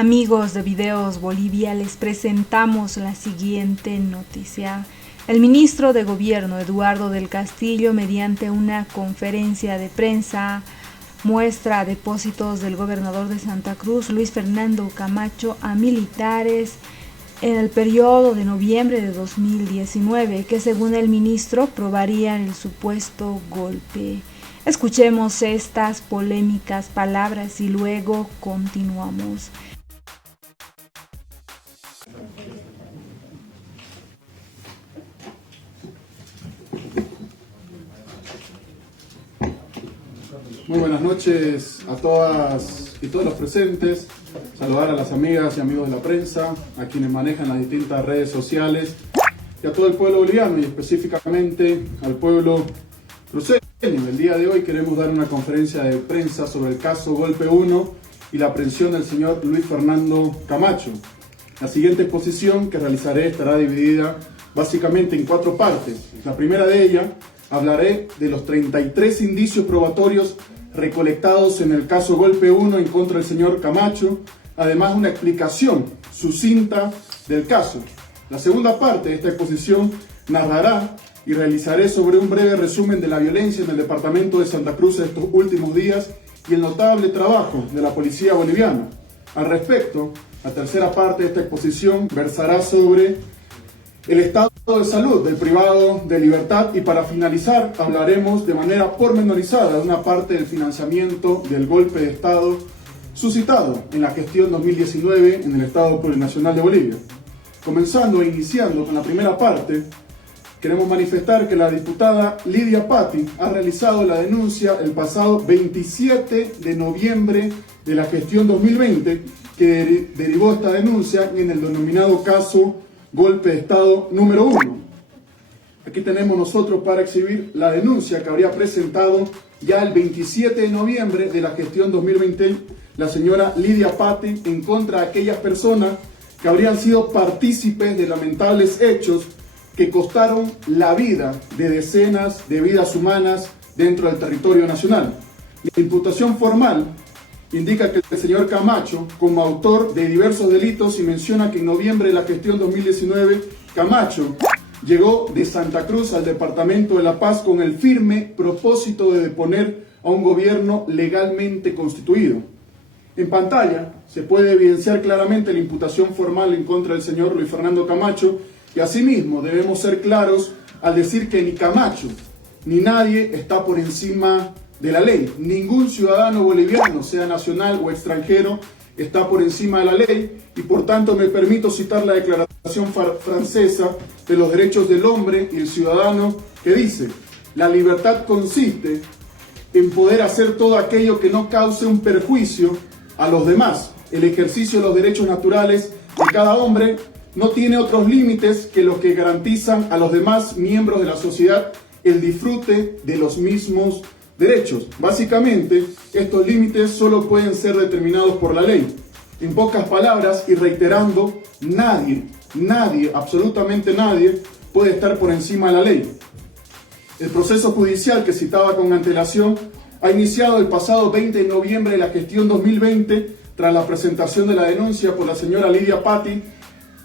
Amigos de Videos Bolivia, les presentamos la siguiente noticia. El ministro de Gobierno, Eduardo del Castillo, mediante una conferencia de prensa, muestra depósitos del gobernador de Santa Cruz, Luis Fernando Camacho, a militares en el periodo de noviembre de 2019, que según el ministro probarían el supuesto golpe. Escuchemos estas polémicas palabras y luego continuamos. Muy buenas noches a todas y todos los presentes. Saludar a las amigas y amigos de la prensa, a quienes manejan las distintas redes sociales y a todo el pueblo boliviano y específicamente al pueblo cruceño. El día de hoy queremos dar una conferencia de prensa sobre el caso Golpe 1 y la aprehensión del señor Luis Fernando Camacho. La siguiente exposición que realizaré estará dividida básicamente en 4 partes. La primera de ellas, hablaré de los 33 indicios probatorios recolectados en el caso Golpe 1 en contra del señor Camacho, además una explicación sucinta del caso. La segunda parte de esta exposición narrará y realizaré sobre un breve resumen de la violencia en el departamento de Santa Cruz estos últimos días y el notable trabajo de la policía boliviana. Al respecto, la tercera parte de esta exposición versará sobre el estado de salud del privado de libertad y para finalizar hablaremos de manera pormenorizada de una parte del financiamiento del golpe de Estado suscitado en la gestión 2019 en el Estado Plurinacional de Bolivia. Comenzando e iniciando con la primera parte, queremos manifestar que la diputada Lidia Patti ha realizado la denuncia el pasado 27 de noviembre de la gestión 2020 que derivó esta denuncia en el denominado caso Golpe de Estado número 1. Aquí tenemos nosotros para exhibir la denuncia que habría presentado ya el 27 de noviembre de la gestión 2020 la señora Lidia Patti en contra de aquellas personas que habrían sido partícipes de lamentables hechos que costaron la vida de decenas de vidas humanas dentro del territorio nacional. La imputación formal indica que el señor Camacho, como autor de diversos delitos, y menciona que en noviembre de la gestión 2019, Camacho llegó de Santa Cruz al departamento de La Paz con el firme propósito de deponer a un gobierno legalmente constituido. En pantalla se puede evidenciar claramente la imputación formal en contra del señor Luis Fernando Camacho y asimismo debemos ser claros al decir que ni Camacho ni nadie está por encima de la ley. Ningún ciudadano boliviano, sea nacional o extranjero, está por encima de la ley y por tanto me permito citar la Declaración Francesa de los Derechos del Hombre y el Ciudadano que dice: la libertad consiste en poder hacer todo aquello que no cause un perjuicio a los demás. El ejercicio de los derechos naturales de cada hombre no tiene otros límites que los que garantizan a los demás miembros de la sociedad el disfrute de los mismos derechos. Básicamente, estos límites solo pueden ser determinados por la ley. En pocas palabras y reiterando, nadie, absolutamente nadie, puede estar por encima de la ley. El proceso judicial que citaba con antelación ha iniciado el pasado 20 de noviembre de la gestión 2020 tras la presentación de la denuncia por la señora Lidia Patti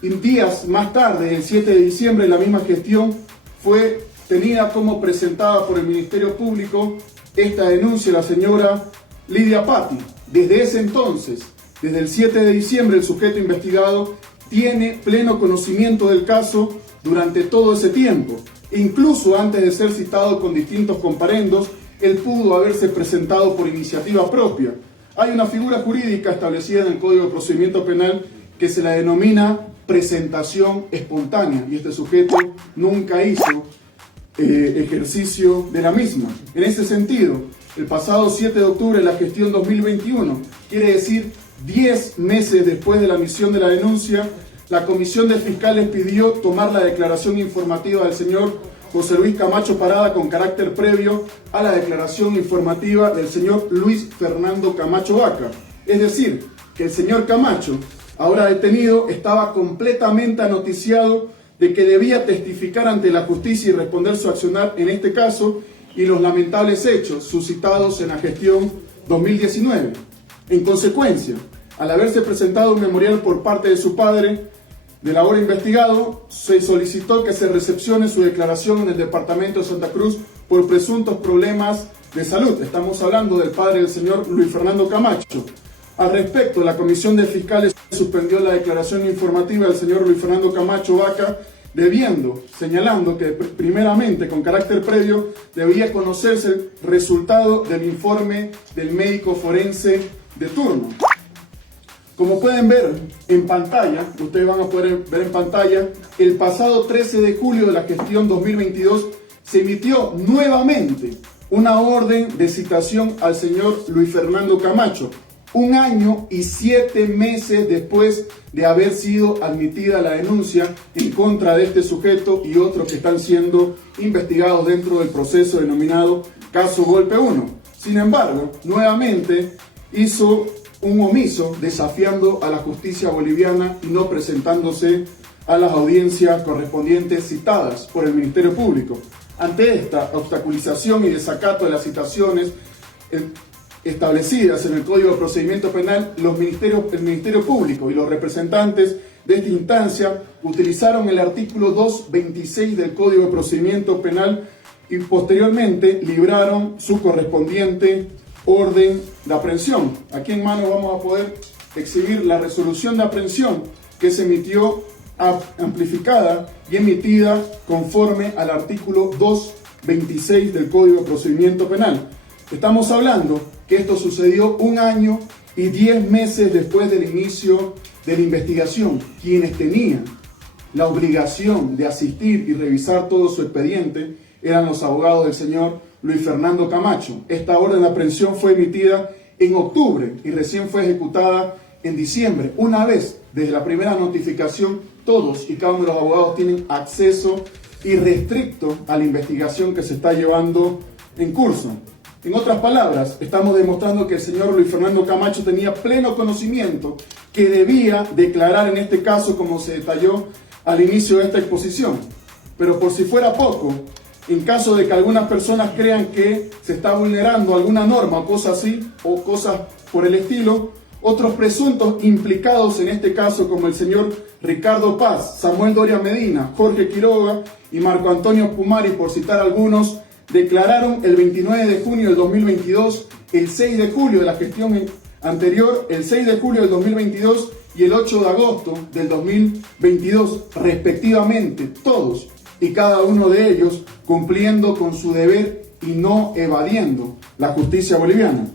y días más tarde, el 7 de diciembre, la misma gestión fue tenida como presentada por el Ministerio Público esta denuncia de la señora Lidia Patti. Desde ese entonces, desde el 7 de diciembre, el sujeto investigado tiene pleno conocimiento del caso durante todo ese tiempo. Incluso antes de ser citado con distintos comparendos, él pudo haberse presentado por iniciativa propia. Hay una figura jurídica establecida en el Código de Procedimiento Penal que se la denomina presentación espontánea y este sujeto nunca hizo ejercicio de la misma. En ese sentido, el pasado 7 de octubre de la gestión 2021, quiere decir 10 meses después de la emisión de la denuncia, la Comisión de Fiscales pidió tomar la declaración informativa del señor José Luis Camacho Parada con carácter previo a la declaración informativa del señor Luis Fernando Camacho Vaca. Es decir, que el señor Camacho, ahora detenido, estaba completamente anoticiado de que debía testificar ante la justicia y responder su accionar en este caso y los lamentables hechos suscitados en la gestión 2019. En consecuencia, Al haberse presentado un memorial por parte de su padre del ahora investigado, se solicitó que se recepcione su declaración en el departamento de Santa Cruz por presuntos problemas de salud. Estamos hablando del padre del señor Luis Fernando Camacho. Al respecto, la Comisión de Fiscales suspendió la declaración informativa del señor Luis Fernando Camacho Vaca, señalando que primeramente, con carácter previo, debía conocerse el resultado del informe del médico forense de turno. Como pueden ver en pantalla, ustedes van a poder ver en pantalla, el pasado 13 de julio de la gestión 2022 se emitió nuevamente una orden de citación al señor Luis Fernando Camacho, 1 año y 7 meses después de haber sido admitida la denuncia en contra de este sujeto y otros que están siendo investigados dentro del proceso denominado Caso Golpe 1. Sin embargo, nuevamente hizo un omiso desafiando a la justicia boliviana y no presentándose a las audiencias correspondientes citadas por el Ministerio Público. Ante esta obstaculización y desacato de las citaciones establecidas en el Código de Procedimiento Penal, el Ministerio Público y los representantes de esta instancia utilizaron el artículo 226 del Código de Procedimiento Penal y posteriormente libraron su correspondiente orden de aprehensión. Aquí en mano vamos a poder exhibir la resolución de aprehensión que se emitió amplificada y emitida conforme al artículo 226 del Código de Procedimiento Penal. Estamos hablando que esto sucedió 1 año y 10 meses después del inicio de la investigación. Quienes tenían la obligación de asistir y revisar todo su expediente eran los abogados del señor Luis Fernando Camacho. Esta orden de aprehensión fue emitida en octubre y recién fue ejecutada en diciembre. Una vez desde la primera notificación, todos y cada uno de los abogados tienen acceso irrestricto a la investigación que se está llevando en curso. En otras palabras, estamos demostrando que el señor Luis Fernando Camacho tenía pleno conocimiento que debía declarar en este caso, como se detalló al inicio de esta exposición. Pero por si fuera poco, en caso de que algunas personas crean que se está vulnerando alguna norma o cosas así, o cosas por el estilo, otros presuntos implicados en este caso, como el señor Ricardo Paz, Samuel Doria Medina, Jorge Quiroga y Marco Antonio Pumari, por citar algunos, declararon el 29 de junio del 2022, el 6 de julio de la gestión anterior, el 6 de julio del 2022 y el 8 de agosto del 2022, respectivamente, todos y cada uno de ellos cumpliendo con su deber y no evadiendo la justicia boliviana.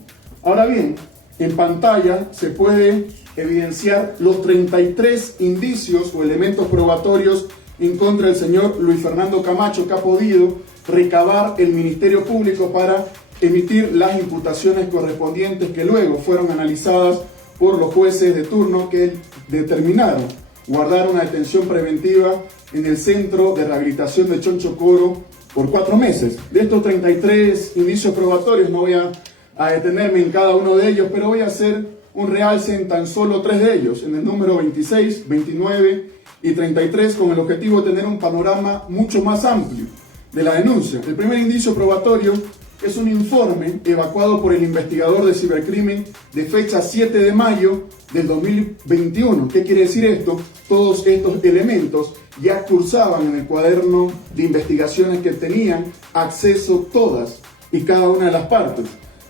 Ahora bien, en pantalla se puede evidenciar los 33 indicios o elementos probatorios en contra del señor Luis Fernando Camacho que ha podido recabar el Ministerio Público para emitir las imputaciones correspondientes que luego fueron analizadas por los jueces de turno que determinaron guardar una detención preventiva en el Centro de Rehabilitación de Chonchocoro por 4 meses. De estos 33 indicios probatorios no voy a detenerme en cada uno de ellos, pero voy a hacer un realce en tan solo 3 de ellos, en el número 26, 29 y 33, con el objetivo de tener un panorama mucho más amplio de la denuncia. El primer indicio probatorio es un informe evacuado por el investigador de cibercrimen de fecha 7 de mayo del 2021. ¿Qué quiere decir esto? Todos estos elementos ya cursaban en el cuaderno de investigaciones que tenían acceso todas y cada una de las partes.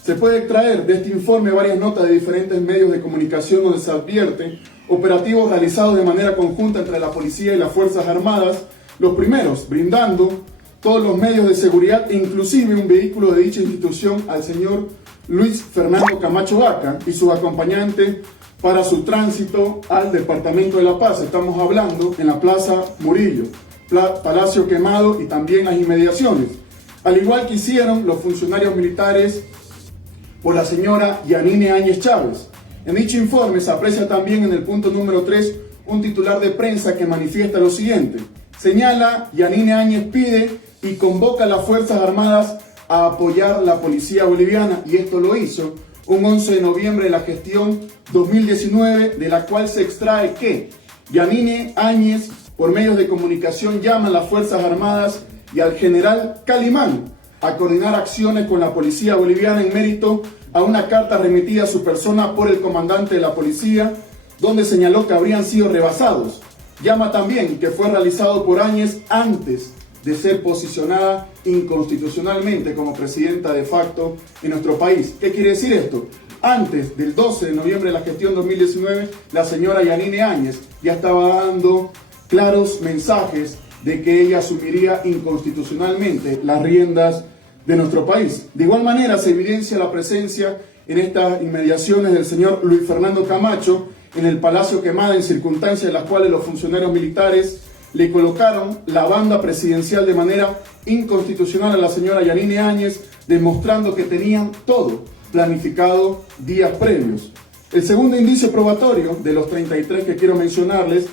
Se puede extraer de este informe varias notas de diferentes medios de comunicación donde se advierte operativos realizados de manera conjunta entre la policía y las Fuerzas Armadas, los primeros brindando todos los medios de seguridad e inclusive un vehículo de dicha institución al señor Luis Fernando Camacho Vaca y sus acompañantes para su tránsito al Departamento de La Paz. Estamos hablando en la Plaza Murillo, Palacio Quemado y también las inmediaciones. Al igual que hicieron los funcionarios militares por la señora Yanine Áñez Chávez. En dicho informe se aprecia también en el punto número 3 un titular de prensa que manifiesta lo siguiente. Señala, Yanine Áñez pide y convoca a las Fuerzas Armadas a apoyar la policía boliviana, y esto lo hizo un 11 de noviembre de la gestión 2019, de la cual se extrae que Yanine Áñez, por medios de comunicación, llama a las Fuerzas Armadas y al general Calimán a coordinar acciones con la policía boliviana en mérito a una carta remitida a su persona por el comandante de la policía, donde señaló que habrían sido rebasados. Llama también que fue realizado por Áñez antes de ser posicionada inconstitucionalmente como presidenta de facto en nuestro país. ¿Qué quiere decir esto? Antes del 12 de noviembre de la gestión 2019, la señora Yanine Áñez ya estaba dando claros mensajes de que ella asumiría inconstitucionalmente las riendas de nuestro país. De igual manera se evidencia la presencia en estas inmediaciones del señor Luis Fernando Camacho en el Palacio Quemada, en circunstancias en las cuales los funcionarios militares le colocaron la banda presidencial de manera inconstitucional a la señora Yanine Áñez, demostrando que tenían todo planificado días previos. El segundo indicio probatorio de los 33 que quiero mencionarles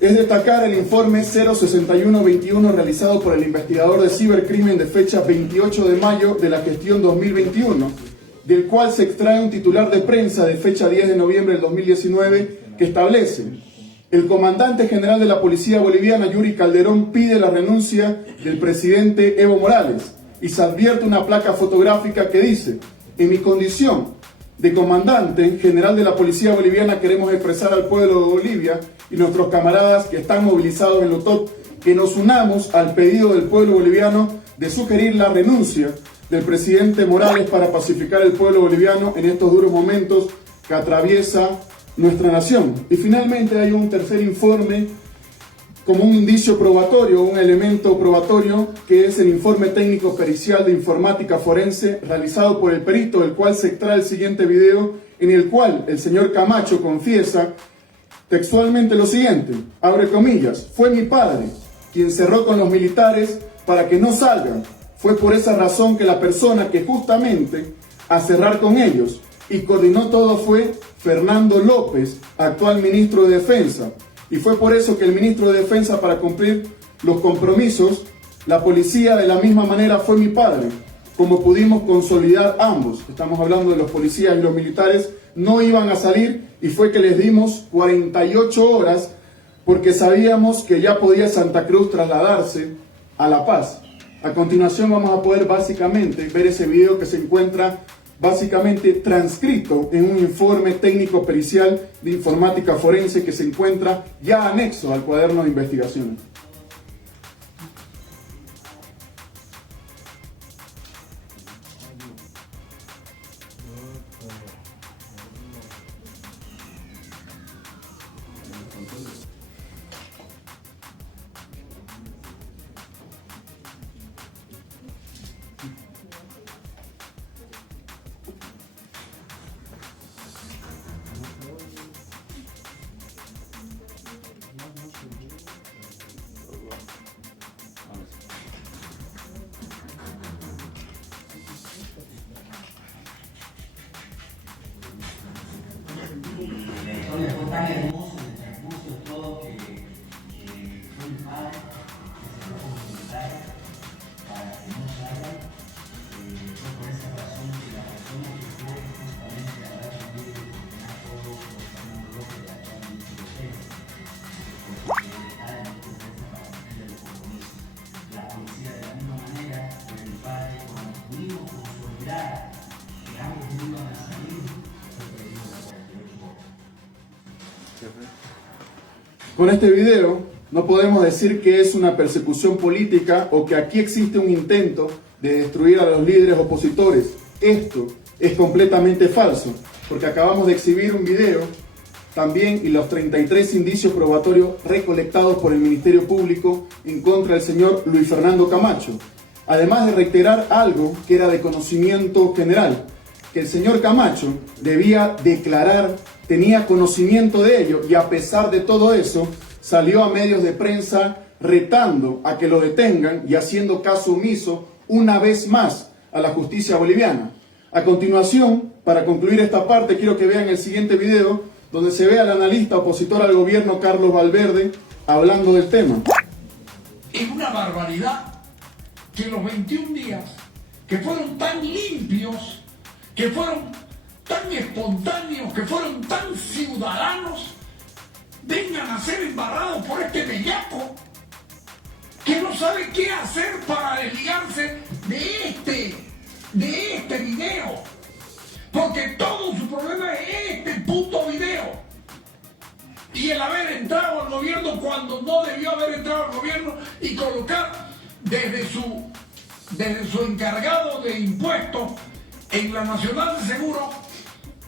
es destacar el informe 06121 realizado por el investigador de cibercrimen de fecha 28 de mayo de la gestión 2021, del cual se extrae un titular de prensa de fecha 10 de noviembre del 2019 que establece: el comandante general de la Policía Boliviana, Yuri Calderón, pide la renuncia del presidente Evo Morales, y se advierte una placa fotográfica que dice: en mi condición de comandante general de la Policía Boliviana queremos expresar al pueblo de Bolivia y nuestros camaradas que están movilizados en Lotop que nos unamos al pedido del pueblo boliviano de sugerir la renuncia del presidente Morales para pacificar el pueblo boliviano en estos duros momentos que atraviesa nuestra nación. Y finalmente hay un tercer informe como un indicio probatorio, un elemento probatorio, que es el informe técnico pericial de informática forense realizado por el perito, del cual se extrae el siguiente video, en el cual el señor Camacho confiesa textualmente lo siguiente, abre comillas: fue mi padre quien cerró con los militares para que no salgan. Fue por esa razón que la persona que justamente a cerrar con ellos y coordinó todo fue Fernando López, actual ministro de Defensa. Y fue por eso que el ministro de Defensa, para cumplir los compromisos, la policía de la misma manera fue mi padre. Como pudimos consolidar ambos, estamos hablando de los policías y los militares, no iban a salir, y fue que les dimos 48 horas porque sabíamos que ya podía Santa Cruz trasladarse a La Paz. A continuación vamos a poder básicamente ver ese video que se encuentra básicamente transcrito en un informe técnico pericial de informática forense que se encuentra ya anexo al cuaderno de investigaciones. Fue tan hermoso en el transcurso de todo que fue mi padre que se fue con los militares para que no salgan. Fue por esa razón que la persona que fue justamente a dar su vida y terminar todo por Fernando López, la actual ministra de Defensa, porque está en la defensa para cumplir los compromisos. La policía de la misma manera fue mi padre cuando pudimos consolidar que ambos no iban a salir, fue pedido las 48 horas. Con este video no podemos decir que es una persecución política o que aquí existe un intento de destruir a los líderes opositores. Esto es completamente falso, porque acabamos de exhibir un video también y los 33 indicios probatorios recolectados por el Ministerio Público en contra del señor Luis Fernando Camacho. Además de reiterar algo que era de conocimiento general, que el señor Camacho debía declarar, tenía conocimiento de ello, y a pesar de todo eso salió a medios de prensa retando a que lo detengan y haciendo caso omiso una vez más a la justicia boliviana. A continuación, para concluir esta parte, quiero que vean el siguiente video donde se ve al analista opositor al gobierno Carlos Valverde hablando del tema. Es una barbaridad que los 21 días que fueron tan limpios, que fueron tan espontáneos, que fueron tan ciudadanos, vengan a ser embarrados por este bellaco que no sabe qué hacer para desligarse de este video. porque todo su problema es este puto video. Y el haber entrado al gobierno cuando no debió haber entrado al gobierno y colocar desde su encargado de impuestos en la Nacional de Seguro,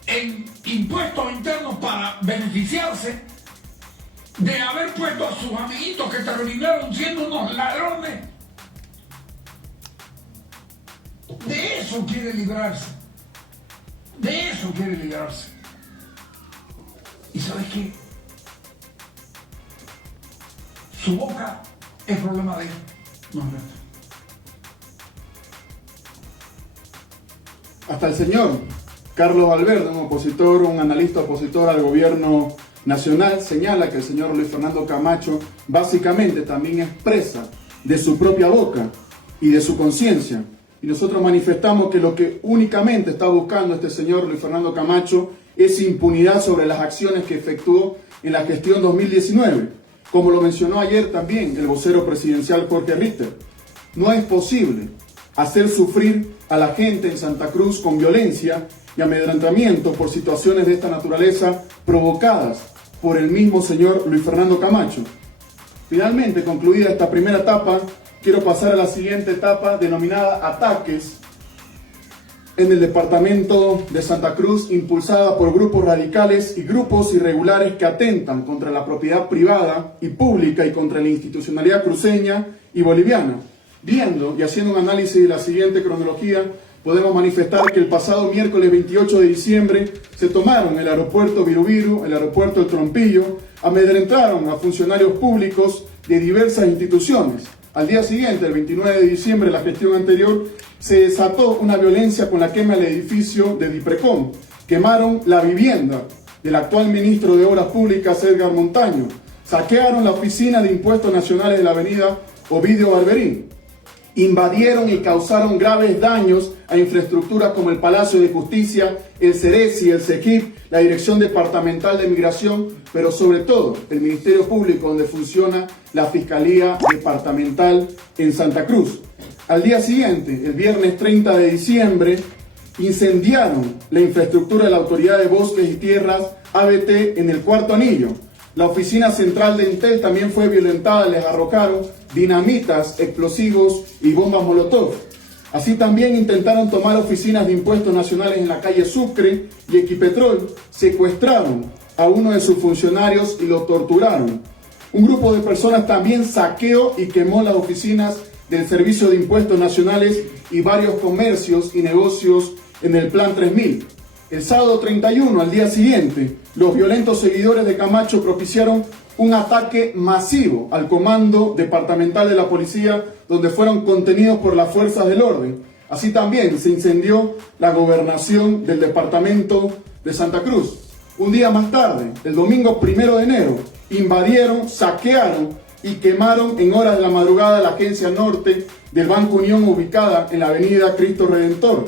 en impuestos internos para beneficiarse, de haber puesto a sus amiguitos que terminaron siendo unos ladrones. De eso quiere librarse. De eso quiere librarse. ¿Y sabes qué? Su boca es problema de él, no es nuestro. Hasta el señor Carlos Valverde, un analista opositor al gobierno nacional, señala que el señor Luis Fernando Camacho básicamente también expresa de su propia boca y de su conciencia. Y nosotros manifestamos que lo que únicamente está buscando este señor Luis Fernando Camacho es impunidad sobre las acciones que efectuó en la gestión 2019. Como lo mencionó ayer también el vocero presidencial Jorge Richter, no es posible hacer sufrir a la gente en Santa Cruz con violencia y amedrentamiento por situaciones de esta naturaleza provocadas por el mismo señor Luis Fernando Camacho. Finalmente, concluida esta primera etapa, quiero pasar a la siguiente etapa denominada ataques en el departamento de Santa Cruz, impulsada por grupos radicales y grupos irregulares que atentan contra la propiedad privada y pública y contra la institucionalidad cruceña y boliviana. Viendo y haciendo un análisis de la siguiente cronología, podemos manifestar que el pasado miércoles 28 de diciembre se tomaron el aeropuerto Virubiru, el aeropuerto El Trompillo, amedrentaron a funcionarios públicos de diversas instituciones. Al día siguiente, el 29 de diciembre, la gestión anterior, se desató una violencia con la quema del edificio de Diprecom. Quemaron la vivienda del actual ministro de Obras Públicas, Edgar Montaño. Saquearon la oficina de impuestos nacionales de la avenida Ovidio Barberín. Invadieron y causaron graves daños a infraestructuras como el Palacio de Justicia, el CERECI, el CEGIP, la Dirección Departamental de Migración, pero sobre todo el Ministerio Público, donde funciona la Fiscalía Departamental en Santa Cruz. Al día siguiente, el viernes 30 de diciembre, incendiaron la infraestructura de la Autoridad de Bosques y Tierras, ABT, en el Cuarto Anillo. La oficina central de Entel también fue violentada, les arrojaron dinamitas, explosivos y bombas molotov. Así también intentaron tomar oficinas de impuestos nacionales en la calle Sucre y Equipetrol, secuestraron a uno de sus funcionarios y lo torturaron. Un grupo de personas también saqueó y quemó las oficinas del Servicio de Impuestos Nacionales y varios comercios y negocios en el Plan 3000. El sábado 31, al día siguiente, los violentos seguidores de Camacho propiciaron un ataque masivo al comando departamental de la policía, donde fueron contenidos por las fuerzas del orden. Así también se incendió la gobernación del departamento de Santa Cruz. Un día más tarde, el domingo 1 de enero, invadieron, saquearon y quemaron en horas de la madrugada la agencia norte del Banco Unión, ubicada en la avenida Cristo Redentor.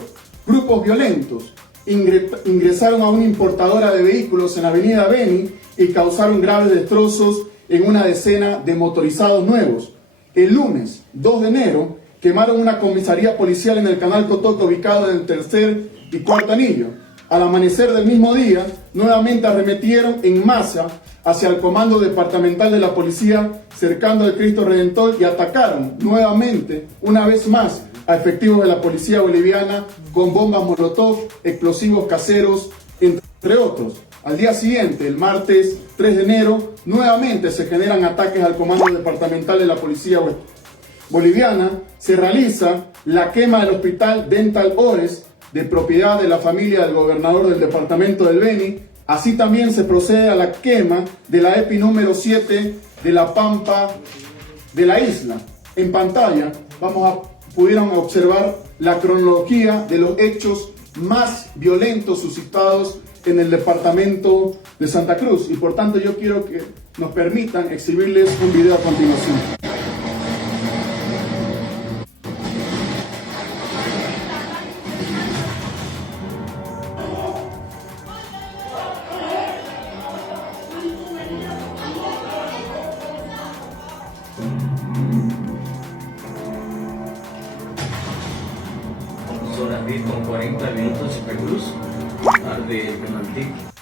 Grupos violentos ingresaron a una importadora de vehículos en la avenida Beni y causaron graves destrozos en una decena de motorizados nuevos. El lunes 2 de enero quemaron una comisaría policial en el canal Cotoca, ubicado en el tercer y cuarto anillo. Al amanecer del mismo día, nuevamente arremetieron en masa hacia el comando departamental de la policía, cercando el Cristo Redentor, y atacaron nuevamente, una vez más, a efectivos de la policía boliviana con bombas molotov, explosivos caseros, entre otros. Al día siguiente, el martes 3 de enero, nuevamente se generan ataques al comando departamental de la policía boliviana. Se realiza la quema del hospital Dental Ores, de propiedad de la familia del gobernador del departamento del Beni. Así también se procede a la quema de la EPI número 7 de la Pampa de la isla. En pantalla pudieron observar la cronología de los hechos más violentos suscitados en el departamento de Santa Cruz, y por tanto yo quiero que nos permitan exhibirles un video a continuación. Zona VIP con 40 minutos Santa Cruz. del permanente.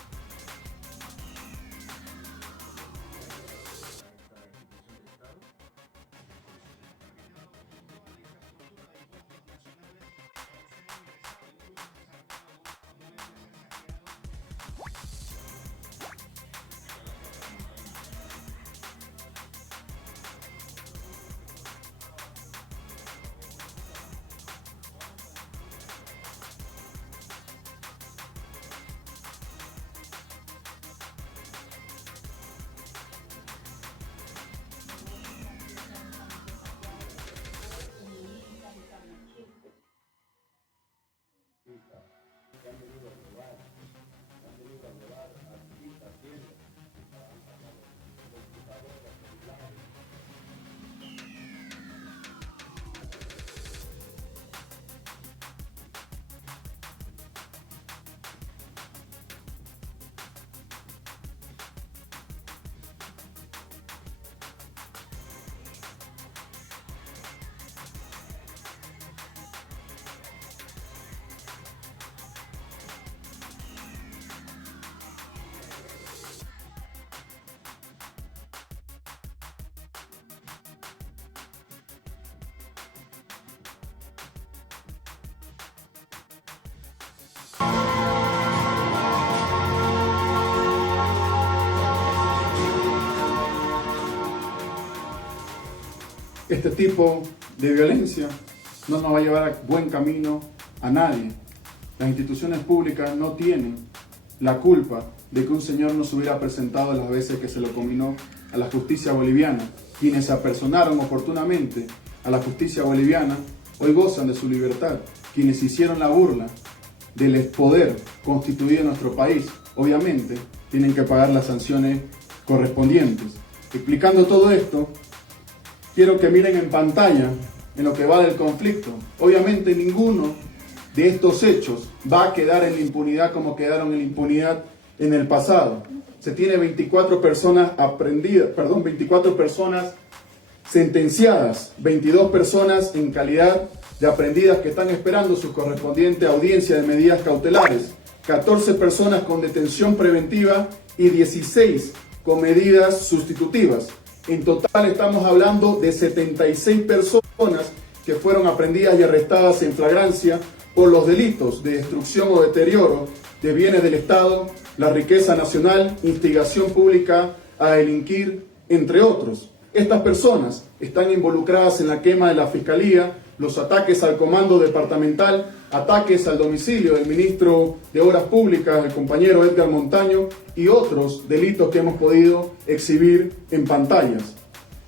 Este tipo de violencia no nos va a llevar a buen camino a nadie. Las instituciones públicas no tienen la culpa de que un señor no se hubiera presentado las veces que se lo combinó a la justicia boliviana. Quienes se apersonaron oportunamente a la justicia boliviana hoy gozan de su libertad. Quienes hicieron la burla del poder constituido en nuestro país, obviamente, tienen que pagar las sanciones correspondientes. Explicando todo esto, quiero que miren en pantalla en lo que va del conflicto. Obviamente ninguno de estos hechos va a quedar en la impunidad como quedaron en la impunidad en el pasado. Se tiene 24 personas 24 personas sentenciadas, 22 personas en calidad de aprendidas que están esperando su correspondiente audiencia de medidas cautelares, 14 personas con detención preventiva y 16 con medidas sustitutivas. En total estamos hablando de 76 personas que fueron aprendidas y arrestadas en flagrancia por los delitos de destrucción o deterioro de bienes del Estado, la riqueza nacional, instigación pública a delinquir, entre otros. Estas personas están involucradas en la quema de la Fiscalía, los ataques al comando departamental, ataques al domicilio del ministro de Obras Públicas, el compañero Edgar Montaño, y otros delitos que hemos podido exhibir en pantallas.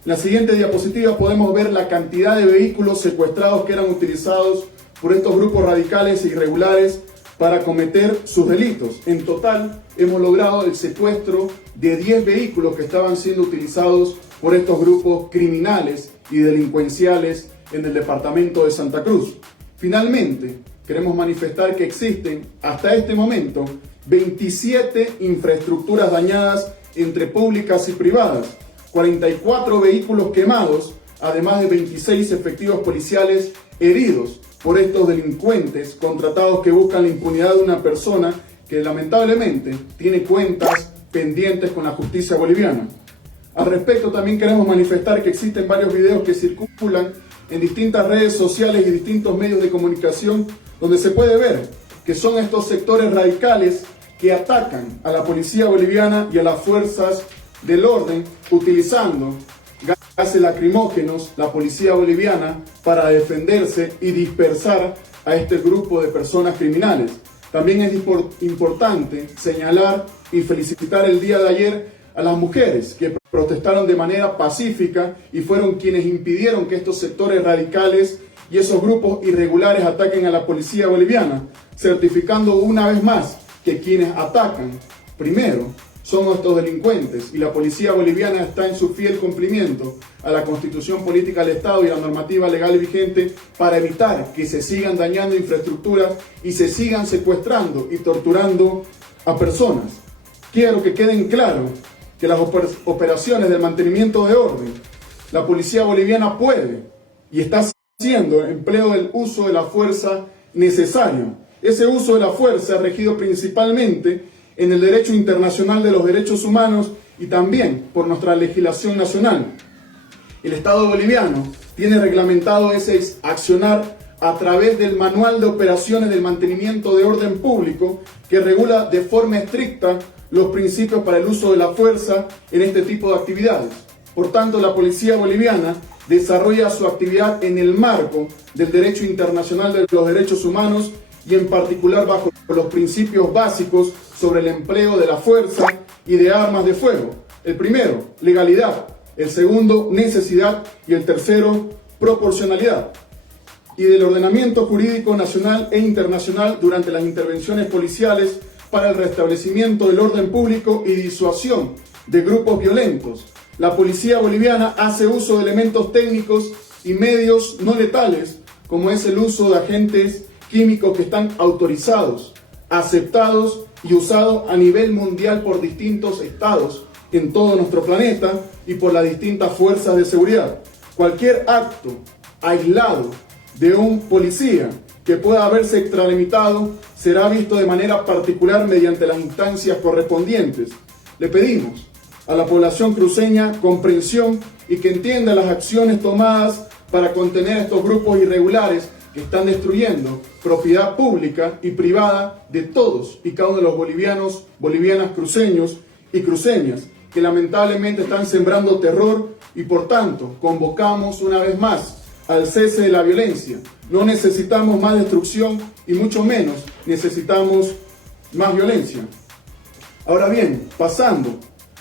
En la siguiente diapositiva podemos ver la cantidad de vehículos secuestrados que eran utilizados por estos grupos radicales e irregulares para cometer sus delitos. En total hemos logrado el secuestro de 10 vehículos que estaban siendo utilizados por estos grupos criminales y delincuenciales en el departamento de Santa Cruz. Finalmente, queremos manifestar que existen hasta este momento 27 infraestructuras dañadas entre públicas y privadas, 44 vehículos quemados, además de 26 efectivos policiales heridos por estos delincuentes contratados que buscan la impunidad de una persona que lamentablemente tiene cuentas pendientes con la justicia boliviana. Al respecto, también queremos manifestar que existen varios videos que circulan en distintas redes sociales y distintos medios de comunicación donde se puede ver que son estos sectores radicales que atacan a la policía boliviana y a las fuerzas del orden utilizando gases lacrimógenos, la policía boliviana, para defenderse y dispersar a este grupo de personas criminales. También es importante señalar y felicitar el día de ayer a las mujeres que protestaron de manera pacífica y fueron quienes impidieron que estos sectores radicales y esos grupos irregulares ataquen a la policía boliviana, certificando una vez más que quienes atacan primero son estos delincuentes y la policía boliviana está en su fiel cumplimiento a la Constitución Política del Estado y a la normativa legal vigente para evitar que se sigan dañando infraestructuras y se sigan secuestrando y torturando a personas. Quiero que queden claros que las operaciones del mantenimiento de orden, la policía boliviana puede y está haciendo empleo del uso de la fuerza necesario Ese uso de la fuerza regido principalmente en el derecho internacional de los derechos humanos y también por nuestra legislación nacional. El Estado boliviano tiene reglamentado ese accionar a través del Manual de Operaciones del Mantenimiento de Orden Público, que regula de forma estricta los principios para el uso de la fuerza en este tipo de actividades. Por tanto, la Policía Boliviana desarrolla su actividad en el marco del derecho internacional de los derechos humanos y en particular bajo los principios básicos sobre el empleo de la fuerza y de armas de fuego. El primero, legalidad. El segundo, necesidad. Y el tercero, proporcionalidad. Y del ordenamiento jurídico nacional e internacional durante las intervenciones policiales para el restablecimiento del orden público y disuasión de grupos violentos. La Policía Boliviana hace uso de elementos técnicos y medios no letales, como es el uso de agentes químicos que están autorizados, aceptados y usados a nivel mundial por distintos estados en todo nuestro planeta y por las distintas fuerzas de seguridad. Cualquier acto aislado de un policía que pueda haberse extralimitado será visto de manera particular mediante las instancias correspondientes. Le pedimos a la población cruceña comprensión y que entienda las acciones tomadas para contener estos grupos irregulares que están destruyendo propiedad pública y privada de todos y cada uno de los bolivianos, bolivianas, cruceños y cruceñas, que lamentablemente están sembrando terror y por tanto convocamos una vez más al cese de la violencia. No necesitamos más destrucción y mucho menos necesitamos más violencia. Ahora bien, pasando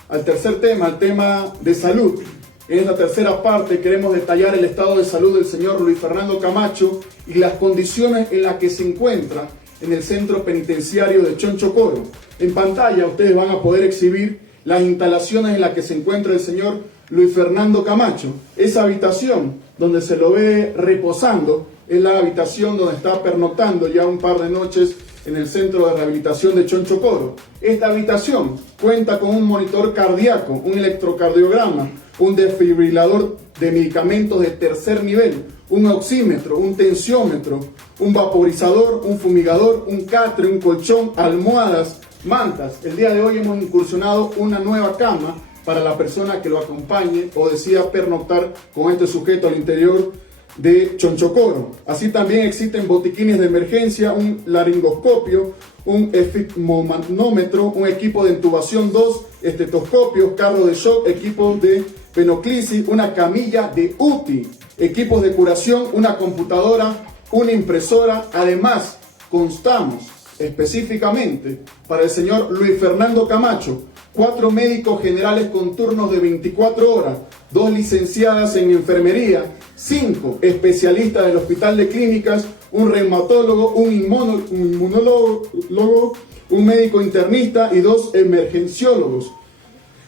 al tercer tema, al tema de salud. En la tercera parte queremos detallar el estado de salud del señor Luis Fernando Camacho y las condiciones en las que se encuentra en el centro penitenciario de Chonchocoro. En pantalla ustedes van a poder exhibir las instalaciones en las que se encuentra el señor Luis Fernando Camacho. Esa habitación donde se lo ve reposando es la habitación donde está pernoctando ya un par de noches en el centro de rehabilitación de Chonchocoro. Esta habitación cuenta con un monitor cardíaco, un electrocardiograma, un desfibrilador de medicamentos de tercer nivel, un oxímetro, un tensiómetro, un vaporizador, un fumigador, un catre, un colchón, almohadas, mantas. El día de hoy hemos incursionado una nueva cama para la persona que lo acompañe o decida pernoctar con este sujeto al interior de Chonchocoro. Así también existen botiquines de emergencia, un laringoscopio, un esfigmomanómetro, un equipo de intubación 2, estetoscopios, carro de shock, equipo de venoclisis, una camilla de UTI, equipos de curación, una computadora, una impresora. Además, constamos específicamente para el señor Luis Fernando Camacho 4 médicos generales con turnos de 24 horas, 2 licenciadas en enfermería, 5 especialistas del Hospital de Clínicas, un reumatólogo, un inmunólogo, un médico internista y 2 emergenciólogos.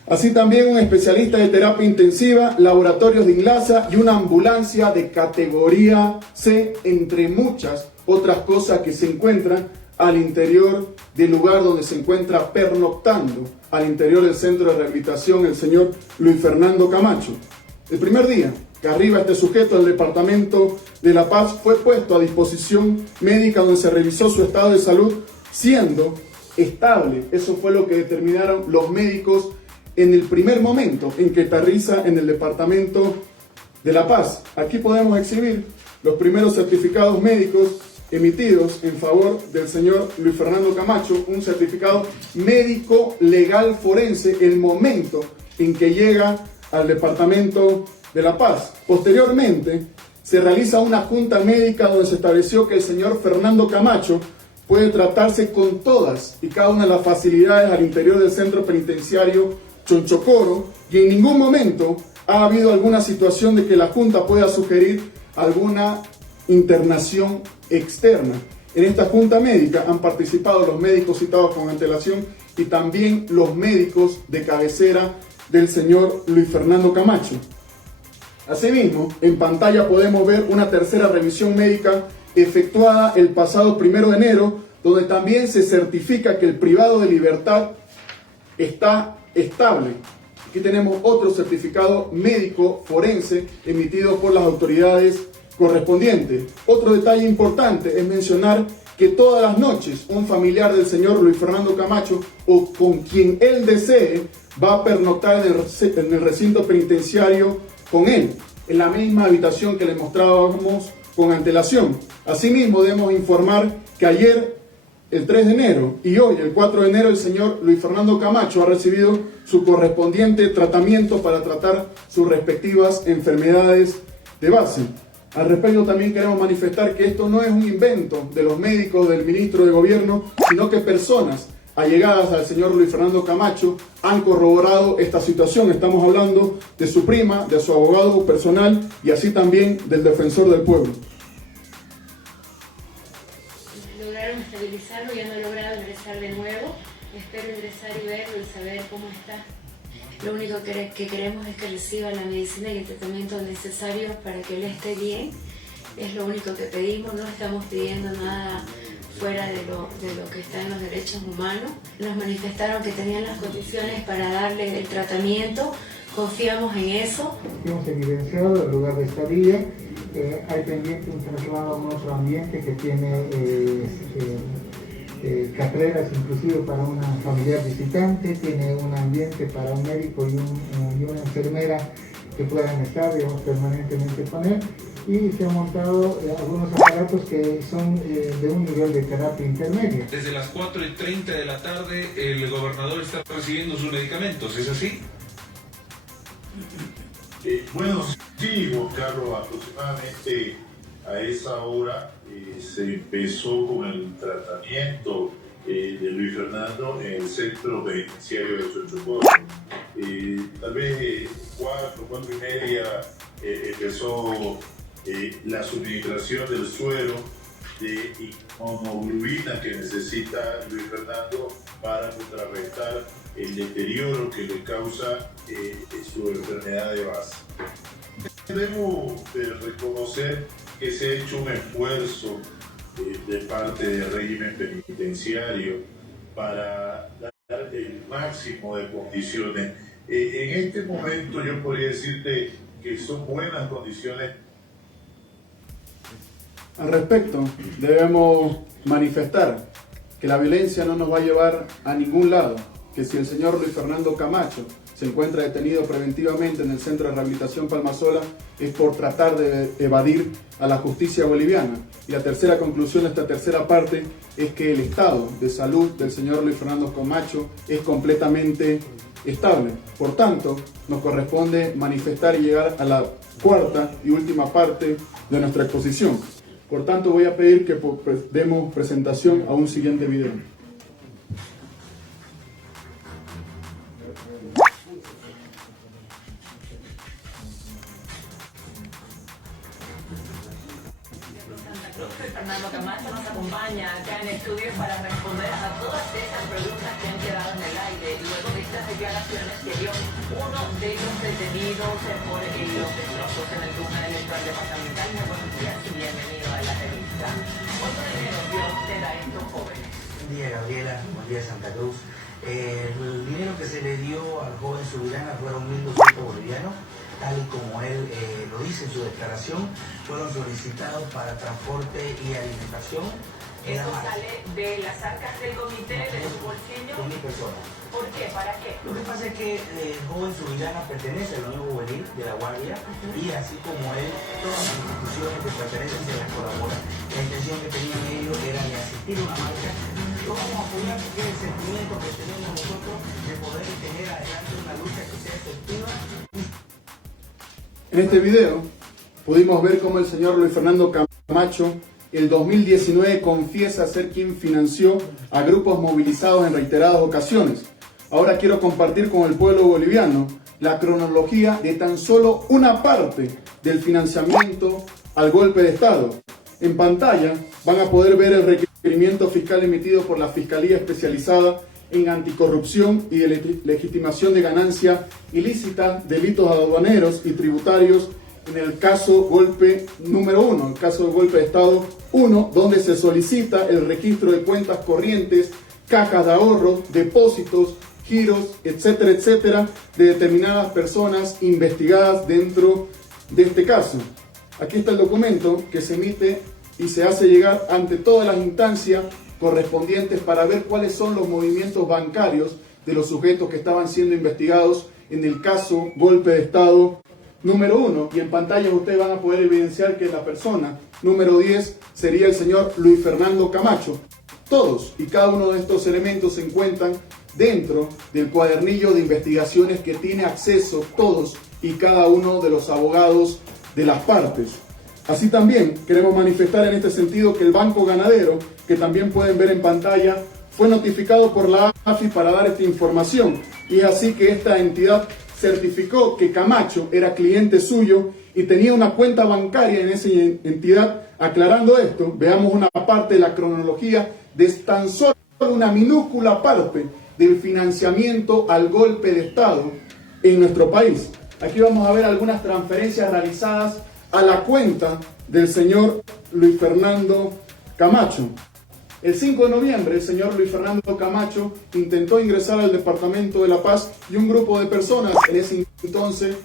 Así también un especialista de terapia intensiva, laboratorios de INLASA y una ambulancia de categoría C, entre muchas otras cosas que se encuentran al interior del lugar donde se encuentra pernoctando, al interior del centro de rehabilitación, el señor Luis Fernando Camacho. El primer día que arriba este sujeto al departamento de La Paz fue puesto a disposición médica donde se revisó su estado de salud siendo estable. Eso fue lo que determinaron los médicos en el primer momento en que aterriza en el departamento de La Paz. Aquí podemos exhibir los primeros certificados médicos emitidos en favor del señor Luis Fernando Camacho, un certificado médico legal forense, el momento en que llega al departamento de La Paz. Posteriormente, se realiza una junta médica donde se estableció que el señor Fernando Camacho puede tratarse con todas y cada una de las facilidades al interior del centro penitenciario Chonchocoro y en ningún momento ha habido alguna situación de que la junta pueda sugerir alguna internación externa. En esta junta médica han participado los médicos citados con antelación y también los médicos de cabecera del señor Luis Fernando Camacho. Asimismo, en pantalla podemos ver una tercera revisión médica efectuada el pasado 1 de enero, donde también se certifica que el privado de libertad está estable. Aquí tenemos otro certificado médico forense emitido por las autoridades correspondientes. Otro detalle importante es mencionar que todas las noches un familiar del señor Luis Fernando Camacho o con quien él desee va a pernoctar en el recinto penitenciario con él, en la misma habitación que le mostrábamos con antelación. Asimismo, debemos informar que ayer, el 3 de enero, y hoy, el 4 de enero, el señor Luis Fernando Camacho ha recibido su correspondiente tratamiento para tratar sus respectivas enfermedades de base. Al respecto, también queremos manifestar que esto no es un invento de los médicos, del ministro de Gobierno, sino que personas allegadas al señor Luis Fernando Camacho han corroborado esta situación. Estamos hablando de su prima, de su abogado personal y así también del defensor del pueblo. Lograron estabilizarlo, ya no he logrado ingresar de nuevo. Espero ingresar y verlo y saber cómo está. Lo único que queremos es que reciba la medicina y el tratamiento necesario para que él esté bien. Es lo único que pedimos, no estamos pidiendo nada fuera de lo que está en los derechos humanos. Nos manifestaron que tenían las condiciones para darle el tratamiento, confiamos en eso. Hemos evidenciado el lugar de estadía, hay pendiente un traslado a un otro ambiente que tiene carreras inclusive para una familiar visitante, tiene un ambiente para un médico y una enfermera que puedan estar, digamos, permanentemente con él. Y se han montado algunos aparatos que son de un nivel de terapia intermedia. Desde las 4:30 de la tarde el gobernador está recibiendo sus medicamentos, ¿es así? Bueno, sí, Juan Carlos, aproximadamente a esa hora se empezó con el tratamiento de Luis Fernando en el centro penitenciario de Chochocoro. Tal vez 4:30 empezó la suministración del suero de inmunoglobulina que necesita Luis Fernando para contrarrestar el deterioro que le causa su enfermedad de base. Debemos reconocer que se ha hecho un esfuerzo de parte del régimen penitenciario para dar el máximo de condiciones. En este momento yo podría decirte que son buenas condiciones. Al respecto, debemos manifestar que la violencia no nos va a llevar a ningún lado, que si el señor Luis Fernando Camacho se encuentra detenido preventivamente en el Centro de Rehabilitación Palmasola es por tratar de evadir a la justicia boliviana. Y la tercera conclusión de esta tercera parte es que el estado de salud del señor Luis Fernando Camacho es completamente estable. Por tanto, nos corresponde manifestar y llegar a la cuarta y última parte de nuestra exposición. Por tanto, voy a pedir que demos presentación a un siguiente video. Fernando Camacho nos acompaña acá en el estudio para responder a todas esas preguntas que han quedado en el aire luego de estas declaraciones que dio uno de los detenidos por los destrozos en el tribunal electoral departamental. Muy buenos días y bienvenido a la revista. ¿Cuánto dinero dio usted a estos jóvenes? Buen día, Gabriela. Buen día, Santa Cruz. El dinero que se le dio al joven Subirana fueron 1.200 bolivianos. Tal y como él lo dice en su declaración, fueron solicitados para transporte y alimentación. ¿Eso sale de las arcas del comité, de su bolsillo? 2.000 personas. ¿Por qué? ¿Para qué? Lo que pasa es que el joven Subirana pertenece a la Unión Juvenil de la Guardia y así como él, todas las instituciones que pertenecen se las colaboran. La intención que tenían ellos era de asistir a una marcha. Lo vamos a apoyar porque es el sentimiento que tenemos nosotros de poder tener adelante una lucha que sea efectiva. En este video pudimos ver cómo el señor Luis Fernando Camacho el 2019 confiesa ser quien financió a grupos movilizados en reiteradas ocasiones. Ahora quiero compartir con el pueblo boliviano la cronología de tan solo una parte del financiamiento al golpe de Estado. En pantalla van a poder ver el requerimiento fiscal emitido por la Fiscalía Especializada en Anticorrupción y de Legitimación de Ganancia Ilícita, Delitos Aduaneros y Tributarios en el caso golpe número 1, el caso de golpe de Estado 1, donde se solicita el registro de cuentas corrientes, cajas de ahorro, depósitos, giros, etcétera, etcétera, de determinadas personas investigadas dentro de este caso. Aquí está el documento que se emite y se hace llegar ante todas las instancias correspondientes para ver cuáles son los movimientos bancarios de los sujetos que estaban siendo investigados en el caso golpe de Estado número 1. Y en pantalla ustedes van a poder evidenciar que la persona número 10 sería el señor Luis Fernando Camacho. Todos y cada uno de estos elementos se encuentran dentro del cuadernillo de investigaciones que tiene acceso todos y cada uno de los abogados de las partes. Así también queremos manifestar en este sentido que el Banco Ganadero, que también pueden ver en pantalla, fue notificado por la AFI para dar esta información, y es así que esta entidad certificó que Camacho era cliente suyo y tenía una cuenta bancaria en esa entidad. Aclarando esto, veamos una parte de la cronología de tan solo una minúscula parte del financiamiento al golpe de Estado en nuestro país. Aquí vamos a ver algunas transferencias realizadas a la cuenta del señor Luis Fernando Camacho. El 5 de noviembre, el señor Luis Fernando Camacho intentó ingresar al Departamento de La Paz y un grupo de personas en ese entonces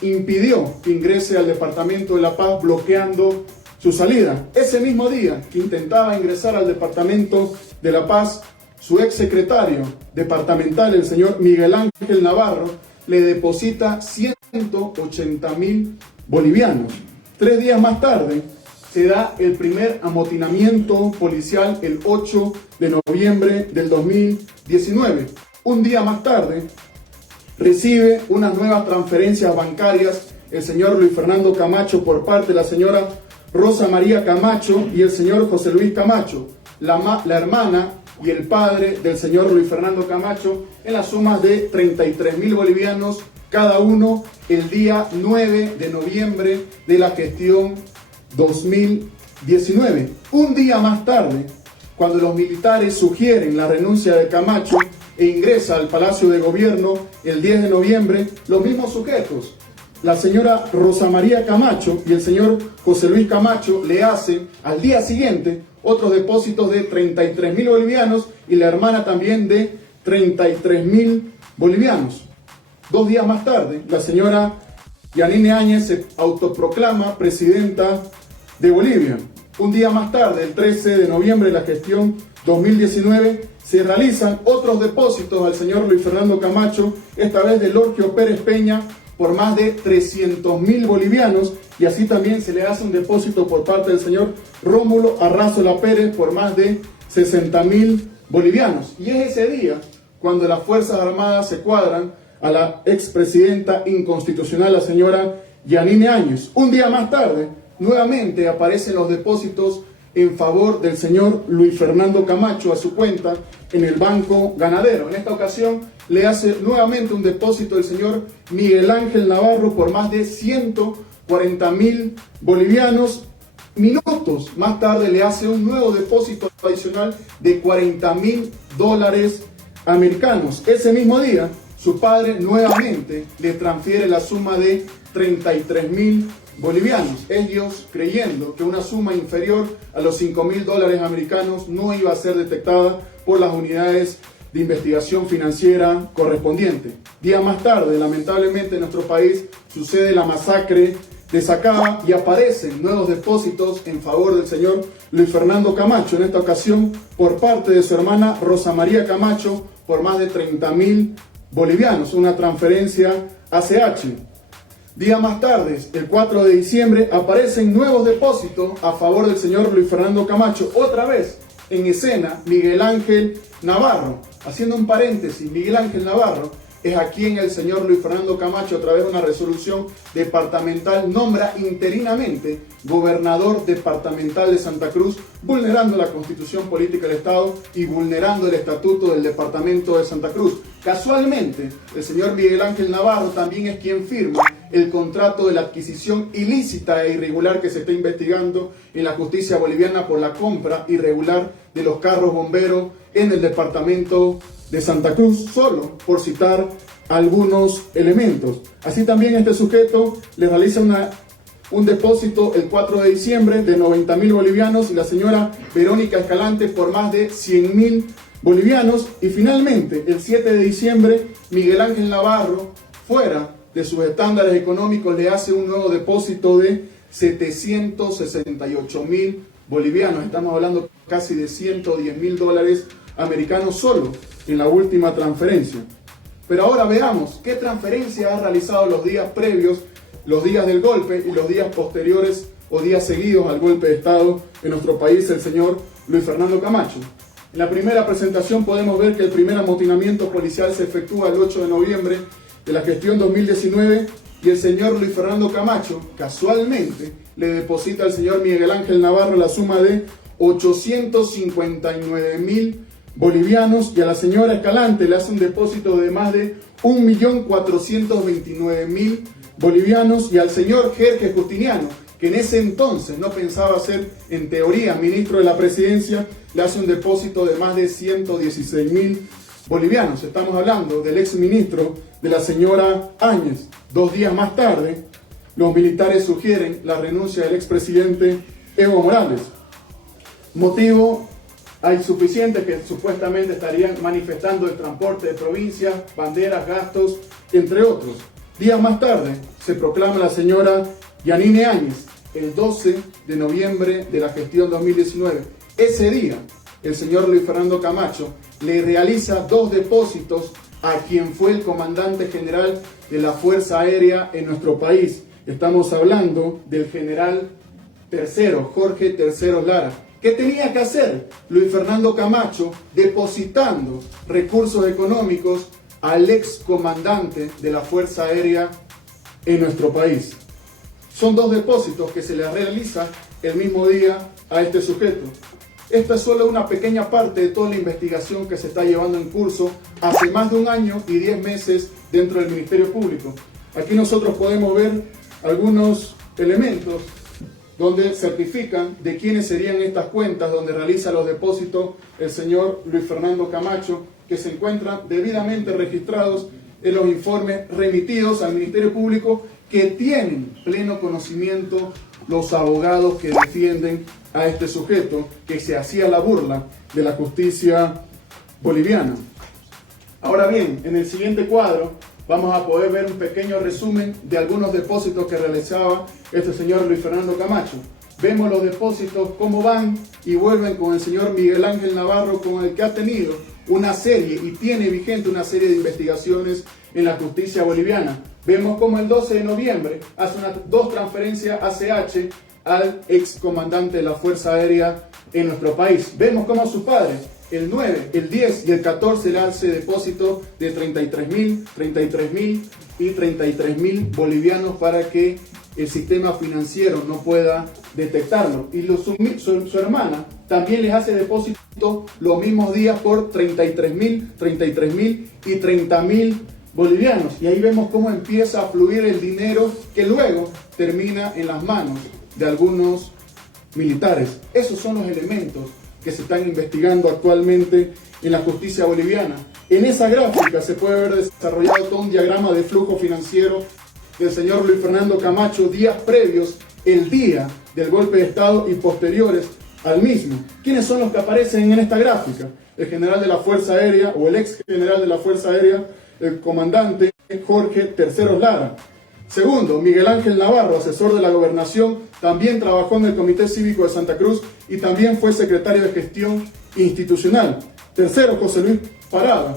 impidió que ingrese al Departamento de La Paz, bloqueando su salida. Ese mismo día que intentaba ingresar al Departamento de La Paz, su ex secretario departamental, el señor Miguel Ángel Navarro, le deposita 180.000 bolivianos. 3 días más tarde, se da el primer amotinamiento policial el 8 de noviembre del 2019. Un día más tarde, recibe unas nuevas transferencias bancarias el señor Luis Fernando Camacho por parte de la señora Rosa María Camacho y el señor José Luis Camacho, la hermana y el padre del señor Luis Fernando Camacho, en las sumas de 33.000 bolivianos cada uno el día 9 de noviembre de la gestión 2019. Un día más tarde, cuando los militares sugieren la renuncia de Camacho e ingresa al Palacio de Gobierno el 10 de noviembre, los mismos sujetos, la señora Rosa María Camacho y el señor José Luis Camacho, le hacen al día siguiente otros depósitos de 33.000 bolivianos y la hermana también de 33.000 bolivianos. 2 días más tarde, la señora Yanine Áñez se autoproclama presidenta de Bolivia. Un día más tarde, el 13 de noviembre de la gestión 2019, se realizan otros depósitos al señor Luis Fernando Camacho, esta vez de Lorgio Pérez Peña, por más de 300.000 bolivianos, y así también se le hace un depósito por parte del señor Rómulo Arrazola Pérez por más de 60.000 bolivianos. Y es ese día cuando las Fuerzas Armadas se cuadran a la expresidenta inconstitucional, la señora Yanine Áñez. Un día más tarde, nuevamente aparecen los depósitos en favor del señor Luis Fernando Camacho a su cuenta en el Banco Ganadero. En esta ocasión le hace nuevamente un depósito el señor Miguel Ángel Navarro por más de 140.000 bolivianos. Minutos más tarde le hace un nuevo depósito adicional de $40.000 americanos. Ese mismo día, su padre nuevamente le transfiere la suma de 33.000 bolivianos, ellos creyendo que una suma inferior a los $5.000 americanos no iba a ser detectada por las unidades de investigación financiera correspondientes. Días más tarde, lamentablemente en nuestro país sucede la masacre de Sacaba y aparecen nuevos depósitos en favor del señor Luis Fernando Camacho, en esta ocasión por parte de su hermana Rosa María Camacho por más de 30.000 bolivianos, una transferencia ACH. Días más tarde, el 4 de diciembre, aparecen nuevos depósitos a favor del señor Luis Fernando Camacho. Otra vez en escena, Miguel Ángel Navarro. Haciendo un paréntesis, Miguel Ángel Navarro es a quien el señor Luis Fernando Camacho, a través de una resolución departamental, nombra interinamente gobernador departamental de Santa Cruz, vulnerando la Constitución Política del Estado y vulnerando el Estatuto del Departamento de Santa Cruz. Casualmente, el señor Miguel Ángel Navarro también es quien firma el contrato de la adquisición ilícita e irregular que se está investigando en la justicia boliviana por la compra irregular de los carros bomberos en el departamento de Santa Cruz, solo por citar algunos elementos. Así también este sujeto le realiza un depósito el 4 de diciembre de 90.000 bolivianos y la señora Verónica Escalante por más de 100.000 bolivianos. Y finalmente, el 7 de diciembre, Miguel Ángel Navarro, fuera de sus estándares económicos, le hace un nuevo depósito de 768.000 bolivianos. Estamos hablando casi de $110.000 americanos solo en la última transferencia. Pero ahora veamos qué transferencia ha realizado los días previos, los días del golpe y los días posteriores o días seguidos al golpe de Estado en nuestro país, el señor Luis Fernando Camacho. En la primera presentación podemos ver que el primer amotinamiento policial se efectúa el 8 de noviembre de la gestión 2019 y el señor Luis Fernando Camacho casualmente le deposita al señor Miguel Ángel Navarro la suma de 859.000 bolivianos y a la señora Escalante le hace un depósito de más de 1.429.000 bolivianos y al señor Jorge Justiniano, que en ese entonces no pensaba ser en teoría ministro de la presidencia, le hace un depósito de más de 116.000 bolivianos. Estamos hablando del ex ministro de la señora Áñez. 2 días más tarde, los militares sugieren la renuncia del expresidente Evo Morales. Motivo, hay suficientes que supuestamente estarían manifestando el transporte de provincias, banderas, gastos, entre otros. Días más tarde, se proclama la señora Yanine Áñez, el 12 de noviembre de la gestión 2019. Ese día, el señor Luis Fernando Camacho le realiza 2 depósitos a quien fue el comandante general de la Fuerza Aérea en nuestro país. Estamos hablando del general tercero, Jorge Terceros Lara. ¿Qué tenía que hacer Luis Fernando Camacho depositando recursos económicos al ex comandante de la Fuerza Aérea en nuestro país? Son 2 depósitos que se le realiza el mismo día a este sujeto. Esta es solo una pequeña parte de toda la investigación que se está llevando en curso hace más de 1 año y 10 meses dentro del Ministerio Público. Aquí nosotros podemos ver algunos elementos donde certifican de quiénes serían estas cuentas, donde realiza los depósitos el señor Luis Fernando Camacho, que se encuentran debidamente registrados en los informes remitidos al Ministerio Público, que tienen pleno conocimiento los abogados que defienden a este sujeto, que se hacía la burla de la justicia boliviana. Ahora bien, en el siguiente cuadro vamos a poder ver un pequeño resumen de algunos depósitos que realizaba este señor Luis Fernando Camacho. Vemos los depósitos, cómo van y vuelven con el señor Miguel Ángel Navarro, con el que ha tenido una serie y tiene vigente una serie de investigaciones en la justicia boliviana. Vemos cómo el 12 de noviembre hace 2 transferencias ACH al ex comandante de la Fuerza Aérea en nuestro país. Vemos cómo a su padre, el 9, el 10 y el 14 le hace depósito de 33.000 y 33.000 bolivianos para que el sistema financiero no pueda detectarlo. Y su hermana también les hace depósito los mismos días por 33.000 y 30.000 bolivianos. Y ahí vemos cómo empieza a fluir el dinero que luego termina en las manos de algunos militares. Esos son los elementos que se están investigando actualmente en la justicia boliviana. En esa gráfica se puede ver desarrollado todo un diagrama de flujo financiero del señor Luis Fernando Camacho días previos, el día del golpe de Estado y posteriores al mismo. ¿Quiénes son los que aparecen en esta gráfica? El general de la Fuerza Aérea o el ex general de la Fuerza Aérea, el comandante Jorge Terceros Lara. Segundo, Miguel Ángel Navarro, asesor de la Gobernación, también trabajó en el Comité Cívico de Santa Cruz y también fue secretario de Gestión Institucional. Tercero, José Luis Parada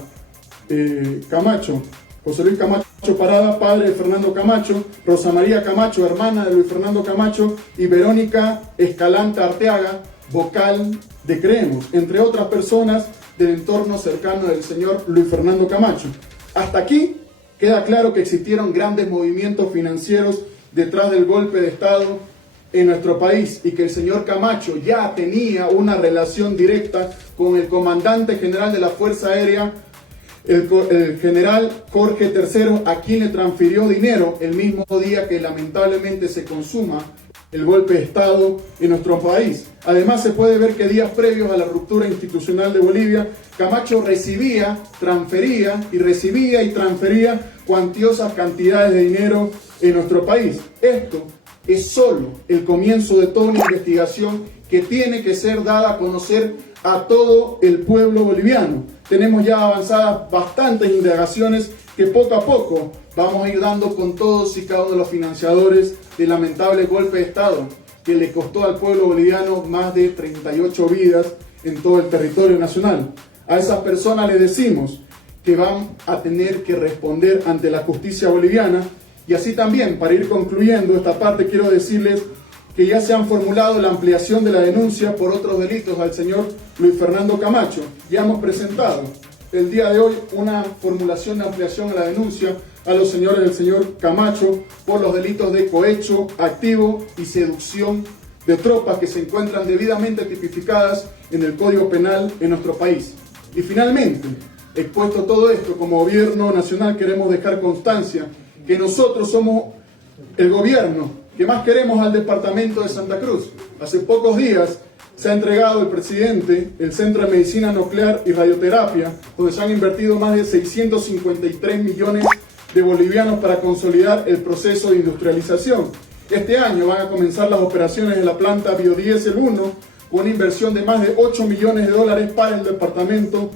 Camacho. José Luis Camacho Parada, padre de Fernando Camacho, Rosa María Camacho, hermana de Luis Fernando Camacho, y Verónica Escalante Arteaga, vocal de Creemos, entre otras personas del entorno cercano del señor Luis Fernando Camacho. Hasta aquí queda claro que existieron grandes movimientos financieros detrás del golpe de Estado en nuestro país y que el señor Camacho ya tenía una relación directa con el comandante general de la Fuerza Aérea, el general Jorge III, a quien le transfirió dinero el mismo día que lamentablemente se consuma el golpe de Estado en nuestro país. Además, se puede ver que días previos a la ruptura institucional de Bolivia, Camacho recibía, transfería y transfería cuantiosas cantidades de dinero en nuestro país. Esto es solo el comienzo de toda una investigación que tiene que ser dada a conocer a todo el pueblo boliviano. Tenemos ya avanzadas bastantes indagaciones que poco a poco vamos a ir dando con todos y cada uno de los financiadores del lamentable golpe de Estado. que le costó al pueblo boliviano más de 38 vidas en todo el territorio nacional. A esas personas les decimos que van a tener que responder ante la justicia boliviana. Y así también, para ir concluyendo esta parte, quiero decirles que ya se han formulado la ampliación de la denuncia por otros delitos al señor Luis Fernando Camacho. Ya hemos presentado el día de hoy una formulación de ampliación a la denuncia a los señores del señor Camacho por los delitos de cohecho activo y seducción de tropas que se encuentran debidamente tipificadas en el Código Penal en nuestro país. Y finalmente, expuesto todo esto, como gobierno nacional queremos dejar constancia que nosotros somos el gobierno que más queremos al departamento de Santa Cruz. Hace pocos días se ha entregado al presidente el Centro de Medicina Nuclear y Radioterapia, donde se han invertido más de 653 millones de bolivianos para consolidar el proceso de industrialización. Este año van a comenzar las operaciones de la planta Biodiesel 1 con una inversión de más de 8 millones de dólares para el departamento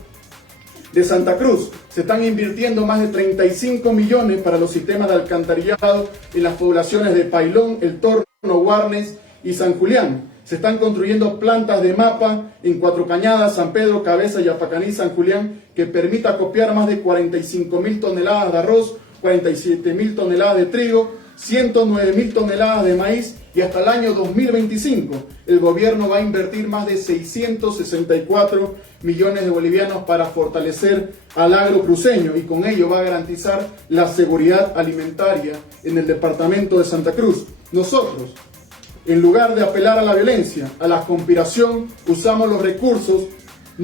de Santa Cruz. Se están invirtiendo más de 35 millones para los sistemas de alcantarillado en las poblaciones de Pailón, El Torno, Guarnes y San Julián. Se están construyendo plantas de mapa en Cuatro Cañadas, San Pedro, Cabeza, Yapacaní, San Julián, que permita acopiar más de 45.000 toneladas de arroz, 47.000 toneladas de trigo, 109.000 toneladas de maíz, y hasta el año 2025 el gobierno va a invertir más de 664 millones de bolivianos para fortalecer al agro cruceño, y con ello va a garantizar la seguridad alimentaria en el departamento de Santa Cruz. Nosotros, en lugar de apelar a la violencia, a la conspiración, no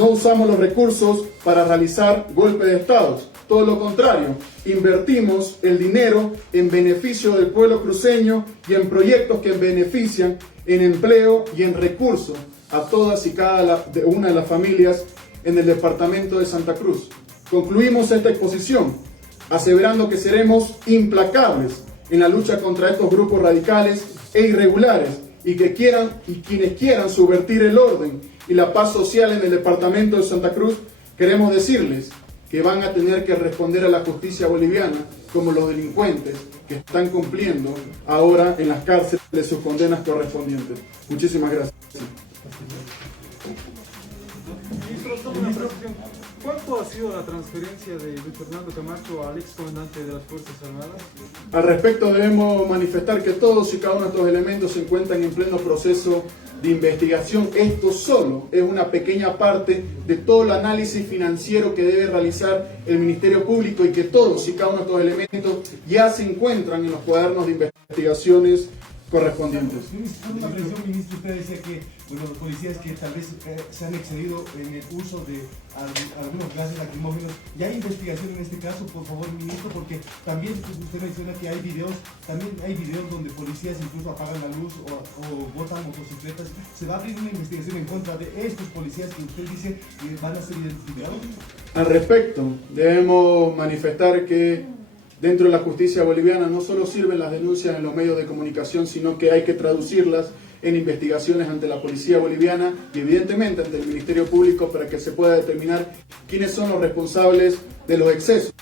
usamos los recursos para realizar golpes de Estado. Todo lo contrario, invertimos el dinero en beneficio del pueblo cruceño y en proyectos que benefician en empleo y en recursos a todas y cada una de las familias en el departamento de Santa Cruz. Concluimos esta exposición aseverando que seremos implacables en la lucha contra estos grupos radicales e irregulares y quienes quieran subvertir el orden y la paz social en el departamento de Santa Cruz. Queremos decirles que van a tener que responder a la justicia boliviana como los delincuentes que están cumpliendo ahora en las cárceles sus condenas correspondientes. Muchísimas gracias. Ministro, ¿cuánto ha sido la transferencia de Luis Fernando Camacho al excomandante de las Fuerzas Armadas? Al respecto debemos manifestar que todos y cada uno de estos elementos se encuentran en pleno proceso de investigación. Esto solo es una pequeña parte de todo el análisis financiero que debe realizar el Ministerio Público, y que todos y cada uno de estos elementos ya se encuentran en los cuadernos de investigaciones correspondientes. Una presión, ministro, usted decía que los policías que tal vez se han excedido en el uso de algunos gases lacrimógenos. ¿Ya hay investigación en este caso, por favor, ministro? Porque también usted menciona que hay videos donde policías incluso apagan la luz o botan motocicletas. ¿Se va a abrir una investigación en contra de estos policías que usted dice que van a ser identificados? Al respecto, debemos manifestar que dentro de la justicia boliviana no solo sirven las denuncias en los medios de comunicación, sino que hay que traducirlas en investigaciones ante la policía boliviana y evidentemente ante el Ministerio Público para que se pueda determinar quiénes son los responsables de los excesos.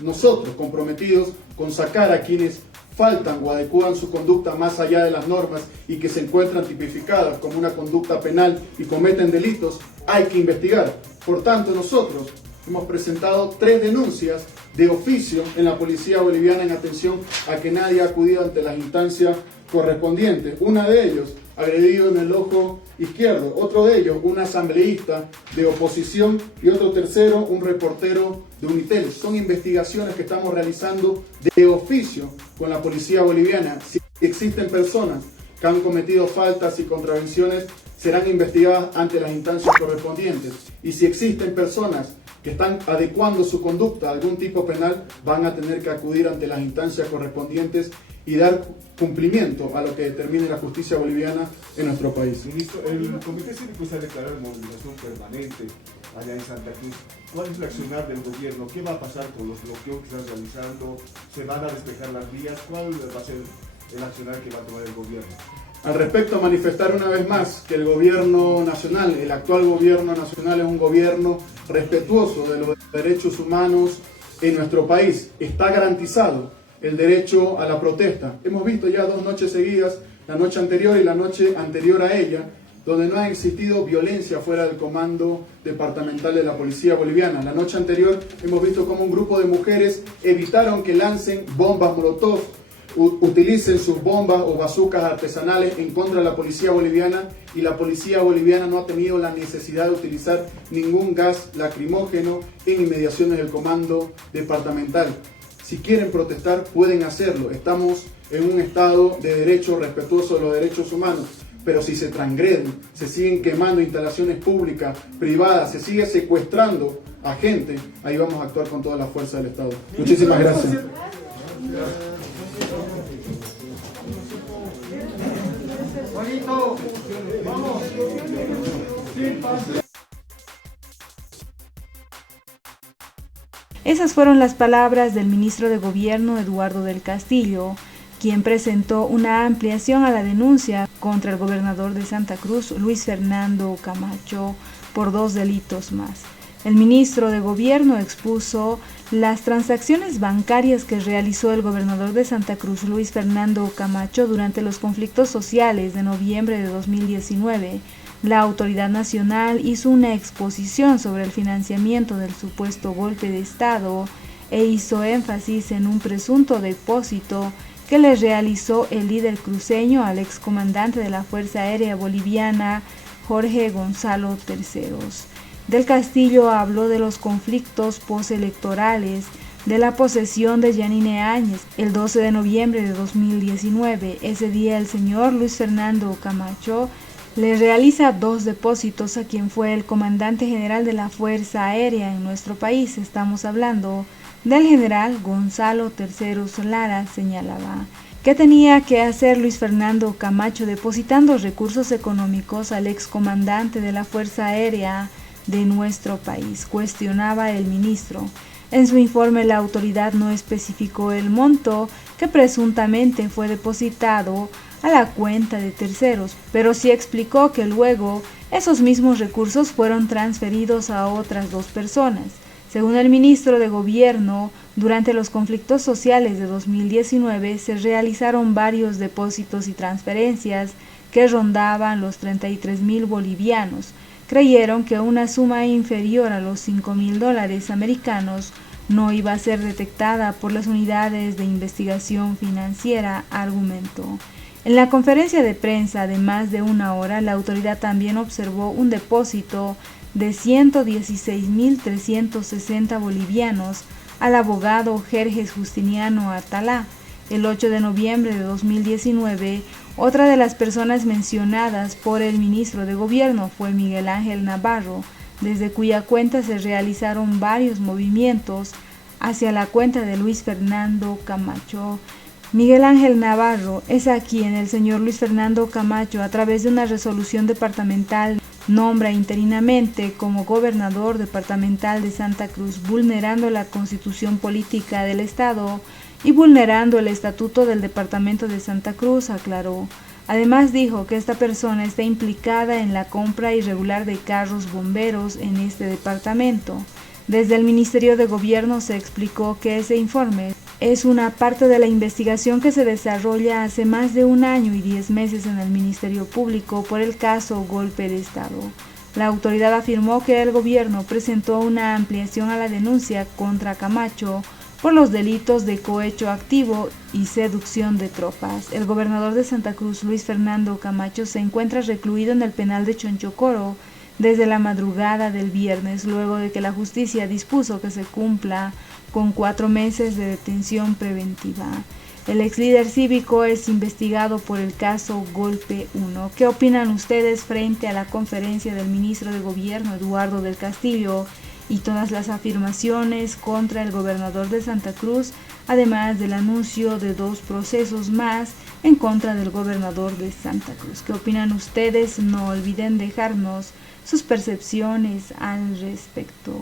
Nosotros comprometidos con sacar a quienes faltan o adecúan su conducta más allá de las normas y que se encuentran tipificadas como una conducta penal y cometen delitos, hay que investigar. Por tanto, nosotros hemos presentado 3 denuncias de oficio en la policía boliviana en atención a que nadie ha acudido ante las instancias correspondientes. Una de ellos, agredido en el ojo izquierdo; otro de ellos, un asambleísta de oposición; y otro tercero, un reportero de Unitel. Son investigaciones que estamos realizando de oficio con la policía boliviana. Si existen personas que han cometido faltas y contravenciones, serán investigadas ante las instancias correspondientes. Y si existen personas que están adecuando su conducta a algún tipo penal, van a tener que acudir ante las instancias correspondientes y dar cumplimiento a lo que determine la justicia boliviana en nuestro país. Ministro, el Comité Cívico se ha declarado en movilización permanente allá en Santa Cruz. ¿Cuál es el accionar del gobierno? ¿Qué va a pasar con los bloqueos que están realizando? ¿Se van a despejar las vías? ¿Cuál va a ser el accionar que va a tomar el gobierno? Al respecto, manifestar una vez más que el gobierno nacional, el actual gobierno nacional, es un gobierno respetuoso de los derechos humanos en nuestro país. Está garantizado el derecho a la protesta. Hemos visto ya 2 noches seguidas la noche anterior y la noche anterior a ella, donde no ha existido violencia fuera del comando departamental de la policía boliviana. La noche anterior hemos visto cómo un grupo de mujeres evitaron que lancen bombas molotov, utilicen sus bombas o bazucas artesanales en contra de la policía boliviana, y la policía boliviana no ha tenido la necesidad de utilizar ningún gas lacrimógeno en inmediaciones del comando departamental. Si quieren protestar, pueden hacerlo. Estamos en un estado de derecho respetuoso de los derechos humanos. Pero si se transgreden, se siguen quemando instalaciones públicas, privadas, se sigue secuestrando a gente, ahí vamos a actuar con toda la fuerza del Estado. Muchísimas gracias. Esas fueron las palabras del ministro de Gobierno Eduardo del Castillo, quien presentó una ampliación a la denuncia contra el gobernador de Santa Cruz, Luis Fernando Camacho, por 2 delitos más. El ministro de Gobierno expuso las transacciones bancarias que realizó el gobernador de Santa Cruz, Luis Fernando Camacho, durante los conflictos sociales de noviembre de 2019. La autoridad nacional hizo una exposición sobre el financiamiento del supuesto golpe de Estado e hizo énfasis en un presunto depósito que le realizó el líder cruceño al excomandante de la Fuerza Aérea Boliviana, Jorge Gonzalo Terceros. Del Castillo habló de los conflictos postelectorales, de la posesión de Yanine Áñez el 12 de noviembre de 2019. Ese día el señor Luis Fernando Camacho le realiza 2 depósitos a quien fue el comandante general de la Fuerza Aérea en nuestro país. Estamos hablando del general Gonzalo Terceros Lara. Señalaba que tenía que hacer Luis Fernando Camacho depositando recursos económicos al excomandante de la Fuerza Aérea de nuestro país, cuestionaba el ministro. En su informe la autoridad no especificó el monto que presuntamente fue depositado a la cuenta de Terceros, pero sí explicó que luego esos mismos recursos fueron transferidos a otras 2 personas. Según el ministro de Gobierno, durante los conflictos sociales de 2019 se realizaron varios depósitos y transferencias que rondaban los 33.000 bolivianos. Creyeron que una suma inferior a los $5.000 americanos no iba a ser detectada por las unidades de investigación financiera, argumentó. En la conferencia de prensa de más de 1 hora, la autoridad también observó un depósito de 116.360 bolivianos al abogado Jerjes Justiniano Atalá. El 8 de noviembre de 2019, otra de las personas mencionadas por el ministro de Gobierno fue Miguel Ángel Navarro, desde cuya cuenta se realizaron varios movimientos hacia la cuenta de Luis Fernando Camacho. Miguel Ángel Navarro es a quien el señor Luis Fernando Camacho, a través de una resolución departamental, nombra interinamente como gobernador departamental de Santa Cruz, vulnerando la Constitución Política del Estado y vulnerando el Estatuto del Departamento de Santa Cruz, aclaró. Además dijo que esta persona está implicada en la compra irregular de carros bomberos en este departamento. Desde el Ministerio de Gobierno se explicó que ese informe es una parte de la investigación que se desarrolla hace más de 1 año y 10 meses en el Ministerio Público por el caso Golpe de Estado. La autoridad afirmó que el gobierno presentó una ampliación a la denuncia contra Camacho por los delitos de cohecho activo y seducción de tropas. El gobernador de Santa Cruz, Luis Fernando Camacho, se encuentra recluido en el penal de Chonchocoro desde la madrugada del viernes, luego de que la justicia dispuso que se cumpla con 4 meses de detención preventiva. El ex líder cívico es investigado por el caso Golpe 1. ¿Qué opinan ustedes frente a la conferencia del ministro de Gobierno, Eduardo del Castillo, y todas las afirmaciones contra el gobernador de Santa Cruz, además del anuncio de 2 procesos más en contra del gobernador de Santa Cruz? ¿Qué opinan ustedes? No olviden dejarnos sus percepciones al respecto.